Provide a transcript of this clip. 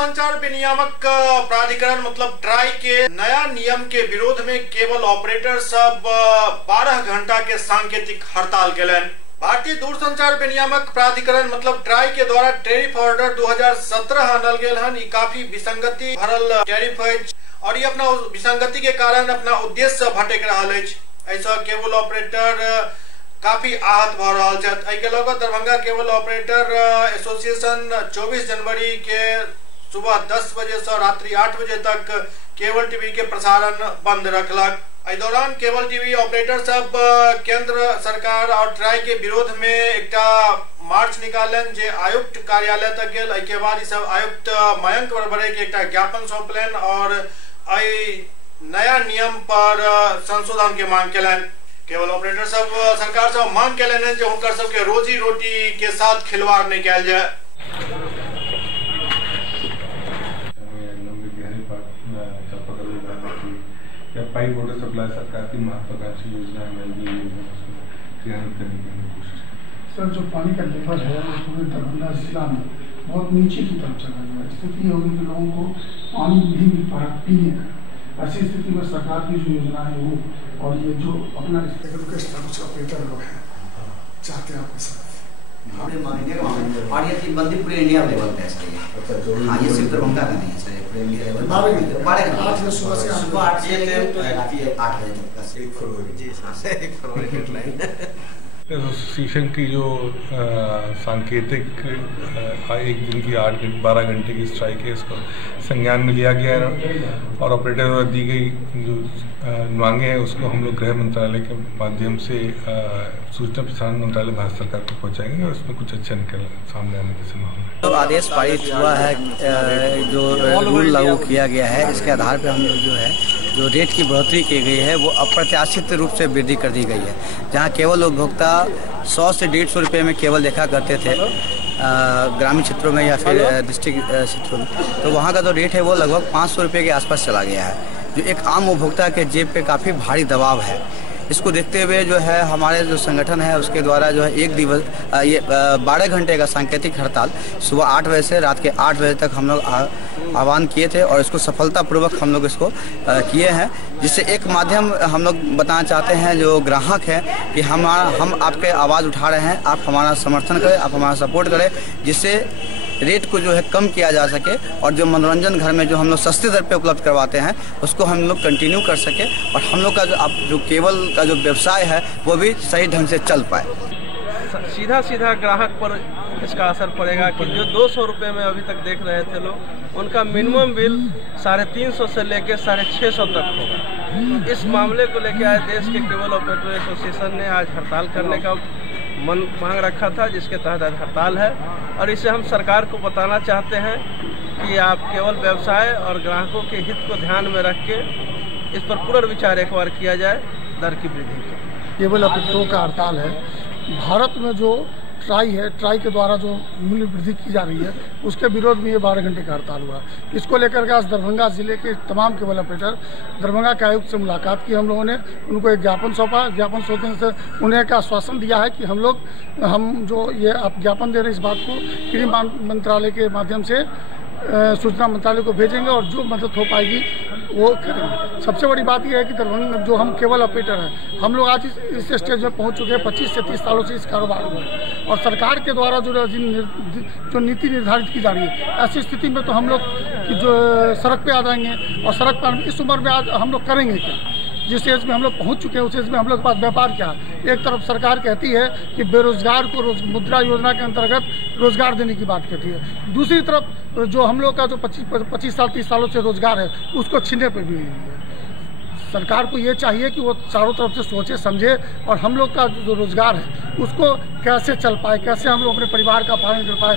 दूरसंचार विनियामक प्राधिकरण मतलब ट्राई के नया नियम के विरोध में केबल ऑपरेटर सब 12 घंटा के सांकेतिक हड़ताल केलन। भारतीय दूरसंचार विनियामक प्राधिकरण मतलब ट्राई के द्वारा टैरिफ ऑर्डर 2017 आनल गेल हन। ई काफी विसंगति भरल टैरिफ है और ये अपना विसंगति के कारण अपना उद्देश्य भटक रहा है। ऐसा केबल ऑपरेटर काफी आहत भ रहा है। दरभंगा केबल ऑपरेटर एसोसिएशन 24 जनवरी के सुबह 10 बजे से रात्रि 8 बजे तक केबल टीवी के प्रसारण बंद रखलक। इस दौरान केबल टीवी ऑपरेटर सब केंद्र सरकार और ट्राई के विरोध में एक मार्च निकालन जे आयुक्त कार्यालय तक गेल। के बाद सब आयुक्त मयंक बरबरे के एक ज्ञापन सौंपलन और नया नियम पर संशोधन के मांग केलन। केबल ऑपरेटर सब सरकार से मांग केलन है जो उनकर सबके रोजी रोटी के साथ खिलवाड़ नहीं किया जाए। पाइप वाटर सप्लाई सरकार की महत्वाकांक्षी योजना क्रियान्वित करने की कोशिश। सर, जो पानी का लेवल है वो पूरे दरभंगा जिला में बहुत नीचे की तरफ चला गया है। स्थिति होगी कि लोगों को पानी नहीं मिल पा रहा पीने का। ऐसी स्थिति में सरकार की जो योजना है वो और ये जो अपना ऑपरेटर लोग हैं चाहते हैं आपके साथ और ये बंदी पूरे इंडिया लेवल पे है सर। हाँ, ये सिर्फ दरभंगा का नहीं है सर, पूरे इंडिया लेवल 12 घंटे सुबह 8 से रात 8 बजे तक 1 फरवरी डेडलाइन। एसोसिएशन की जो सांकेतिक 1 दिन की 12 घंटे की स्ट्राइक है इसको संज्ञान में लिया गया है और ऑपरेटर द्वारा दी गई जो मांगे हैं उसको हम लोग गृह मंत्रालय के माध्यम से सूचना प्रसारण मंत्रालय भारत सरकार को पहुंचाएंगे और उसमें कुछ अच्छा निकल सामने आने की संभावना है। तो आदेश पारित हुआ है, जो रूल लागू किया गया है इसके आधार पर हम लोग जो है जो रेट की बढ़ोतरी की गई है वो अप्रत्याशित रूप से वृद्धि कर दी गई है। जहाँ केवल उपभोक्ता 100 से 150 रुपये में केवल देखा करते थे ग्रामीण क्षेत्रों में या फिर डिस्ट्रिक्ट क्षेत्रों में, तो वहाँ का जो रेट है वो लगभग 500 रुपये के आसपास चला गया है, जो एक आम उपभोक्ता के जेब पे काफ़ी भारी दबाव है। इसको देखते हुए जो है हमारे जो संगठन है उसके द्वारा जो है 1 दिवस ये 12 घंटे का सांकेतिक हड़ताल सुबह 8 बजे से रात के 8 बजे तक हम लोग आह्वान किए थे और इसको सफलतापूर्वक हम लोग इसको किए हैं। जिससे एक माध्यम हम लोग बताना चाहते हैं जो ग्राहक है कि हम आपके आवाज़ उठा रहे हैं, आप हमारा समर्थन करें, आप हमारा सपोर्ट करें, जिससे रेट को जो है कम किया जा सके और जो मनोरंजन घर में जो हम लोग सस्ते दर पे उपलब्ध करवाते हैं उसको हम लोग कंटिन्यू कर सके और हम लोग का जो केबल का जो व्यवसाय है वो भी सही ढंग से चल पाए। सीधा ग्राहक पर इसका असर पड़ेगा कि जो 200 रुपये में अभी तक देख रहे थे लोग, उनका मिनिमम बिल 350 से लेकर 650 तक होगा। इस मामले को लेकर आज देश के केबल ऑपरेटर एसोसिएशन ने आज हड़ताल करने का मांग रखा था, जिसके तहत आज हड़ताल है और इसे हम सरकार को बताना चाहते हैं कि आप केवल व्यवसाय और ग्राहकों के हित को ध्यान में रख के इस पर पुनर्विचार एक बार किया जाए दर की वृद्धि की। केबल ऑपरेटरों का हड़ताल है। भारत में जो ट्राई है, ट्राई के द्वारा जो मूल्य वृद्धि की जा रही है उसके विरोध में ये 12 घंटे का हड़ताल हुआ। इसको लेकर के आज दरभंगा जिले के तमाम केबल ऑपरेटर दरभंगा के आयुक्त से मुलाकात की हम लोगों ने, उनको एक ज्ञापन सौंपा। ज्ञापन सौंपने से उन्हें एक आश्वासन दिया है कि हम जो ये आप ज्ञापन दे रहे हैं इस बात को गृह मंत्रालय के माध्यम से सूचना मंत्रालय को भेजेंगे और जो मदद हो पाएगी वो करेंगे। सबसे बड़ी बात यह है कि दरभंगा जो हम केबल ऑपरेटर हैं हम लोग आज इस स्टेज में पहुंच चुके हैं। 25 से 30 सालों से इस कारोबार में और सरकार के द्वारा जो नीति निर्धारित की जा रही है, ऐसी स्थिति में तो हम लोग जो सड़क पे आ जाएंगे और सड़क पर इस उम्र में आज हम लोग करेंगे क्या? जिस एज में हम लोग पहुंच चुके हैं उस एज में हम लोग के पास व्यापार क्या है? एक तरफ सरकार कहती है कि बेरोजगार को मुद्रा योजना के अंतर्गत रोजगार देने की बात कहती है, दूसरी तरफ जो हम लोग का जो 25 साल 30 सालों से रोजगार है उसको छीनने पर भी है। सरकार को ये चाहिए कि वो चारों तरफ से सोचे समझे और हम लोग का जो रोजगार है उसको कैसे चल पाए, कैसे हम लोग अपने परिवार का पालन कर पाए,